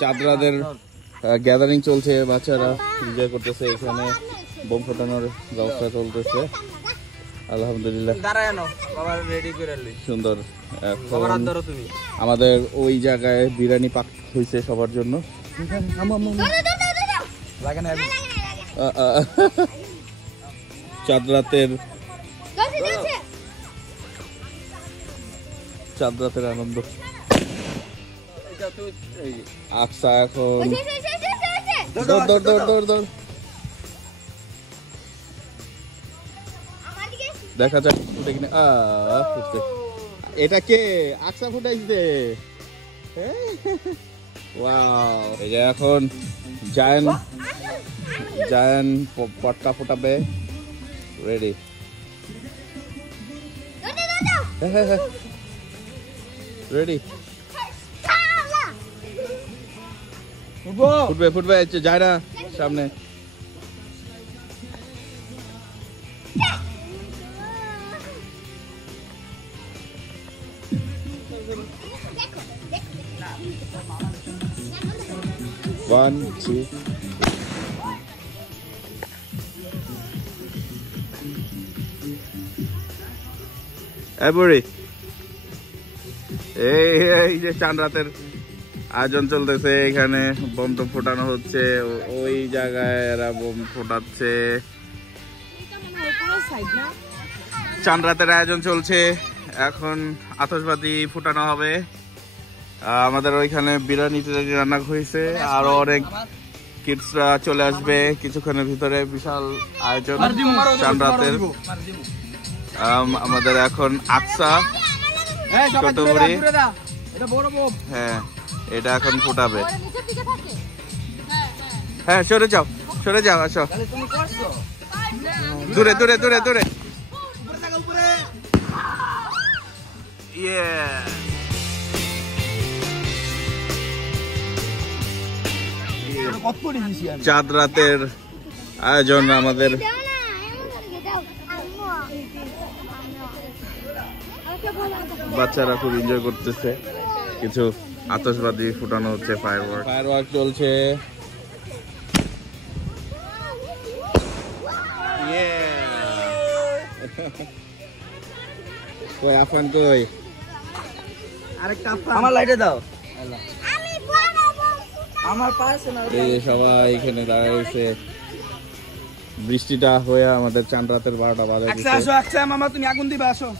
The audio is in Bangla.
চাঁদরাদের গ্যাদারিং চলছে, বাচ্চারা এনজয় করতেছে, এখানে বোম ফাটানোর ব্যবস্থা চলতেছে। আলহামদুলিল্লাহ সুন্দর। আমাদের ওই জায়গায় বিরিয়ানি পাক হয়েছে সবার জন্য। চাঁদরাতের আনন্দ। আকসা এখন দেখা যাক ফুটে কিনা। এটা কে? আকসা ফুটাইছে। ওয়াও, এই যে এখন জায়ান পটকা ফুটাবে। রেডি? রেডি? ফুটবে যায় না সামনে। One, two. এই যে চাঁদরাতের আয়োজন চলতেছে, এখানে বোম তো ফোটানো হচ্ছে। ওই জায়গায় এরা বোম ফোটাচ্ছে। চাঁদরাতের আয়োজন চলছে, এখন আতশবাজি ফোটানো হবে। আমাদের ওইখানে বিরিয়ানি টিরিয়ানি রান্না হয়েছে, আরো অনেক কিডসরা চলে আসবে কিছুক্ষণের ভিতরে। বিশাল আয়োজন চাঁদরাতের। আমাদের এখন আকসা ছোট বুড়ি, হ্যাঁ এটা এখন ফুটাবে। হ্যাঁ সরে যাও আসো, দূরে চাঁদরাতের আয়োজন আমাদের। বাচ্চারা খুব এনজয় করতেছে, কিছু আতশবাজি ফুটানো হচ্ছে, ফায়ারওয়ার্ক চলছে। কই আফান কই? আরেকটা আমার লাইটে দাও। আমার পাশে না, সবাই এখানে দাঁড়াইছে। বৃষ্টিটা হয়ে আমাদের চাঁদরাতের 12টা বাজে। আচ্ছা মামা তুমি আগুন দিবা, আসো।